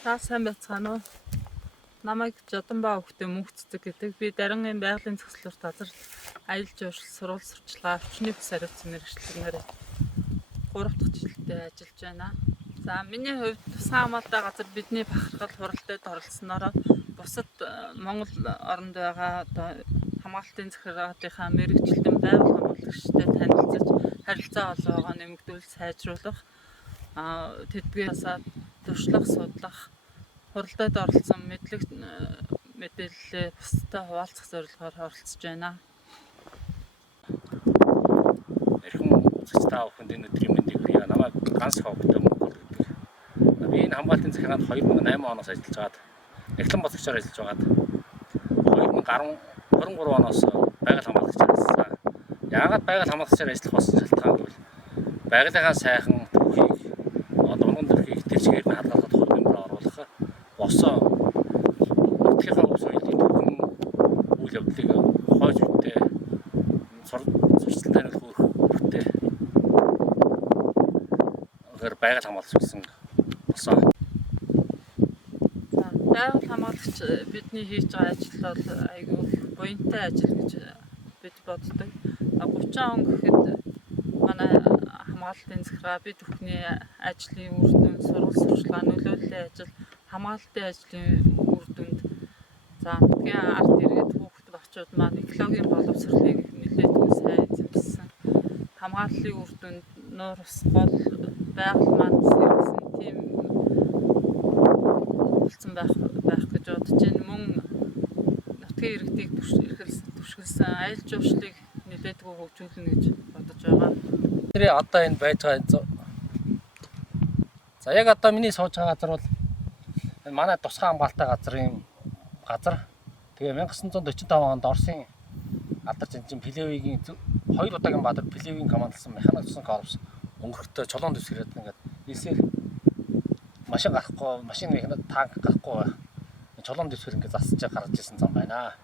Та сайн байцгаана уу? Намайг Жодонбаа хөвгтөө мөнхцдэг гэдэг. Би Дарингийн байгалийн зохицлоор газар аялал жуулчлал сурвалж сурчлаа. Өвчний бус хариуцсан мэргэжлэгнээр 3 дахь жилдээ ажиллаж байна. За миний хувьд тусгай хамгаалалттай газар бидний бахархал хуралдаад оролцсноор бусад Монгол оронд байгаа одоо хамгаалтын захиргаатынхаа мэргэжилтэн байгаль хамгаалагчтай танилцаж харилцаа олгоогоо нэмэгдүүл сайжруулах, тэдгээс туршлах, судлах, хуралдаад оролцсон мэдээлэлээ бусдад хуваалцах зорилгоор оролцож байна. Эрхэм үзэгчдээ бүхэнд энэ өдрийн мэндийг хүргэе. Намайг ганц хөвгтөө мөнгө гэдэг. Би энэ хамгаалтын захиргаанд 2008 оноос ажиллаж байгаад эхлэн бодлогчоор ажиллаж байгаад 2023 оноос байгаль хамгаалагчаар ажилласан. Яагаад байгаль хамгаалагчаар ажиллах болсон шалтгаан гэвэл байгалийнхаа сайхан төрхийг дунган төрхийг тэр чигээр нь хадгалахад хөл бэмбэр оруулах босоо нутгийнхаа өв соёлын төрхөн үйл явдлыг хойж үтээ сурчлан таниулах үүрэгтэй байгаль хамгаалагч гэсэн болсон. Байгаль хамгаалагч бидний хийж байгаа ажил бол айгүй буянтай ажил гэж бид боддог. 30 он гэхэд манай хамгаалтын захиргаа бид бүхний ажлын үр дүн, сурвалж сурчлага, нөлөөллийн ажил, хамгаалтын ажлын үр дүнд мэдгийн ард иргэд хүүхэд багчууд маань экологийн боловсролыг нэлээдгүй сайн эзэмшсэн. Хамгааллын үр дүнд нуур ус гол байгаль маань сэргсэн тийм болсон байх гэж бодож байна. Мөн нутгийн иргэдийг түшгэлсэн аялал жуулчлалыг нэлээдгүй хөгжүүлнэ гэж бодож байгаа. Тэр одоо энэ байж байгаа. За яг одоо миний сууж байгаа газар бол энэ манай тусгай хамгаалалттай газрын газар. Тэгээ 1945 онд Оросын алдар жанжин Плевигийн 2 удаагийн бадар Плевигийн командлсан механик тусан корпус өнгөрөхтэй чулуун дэвс ирээд ингээд нийсээр машин гарахгүй, машин механик танк гарахгүй чулуун дэвсгэр ингээд засаж гаргаж ирсэн зам байна.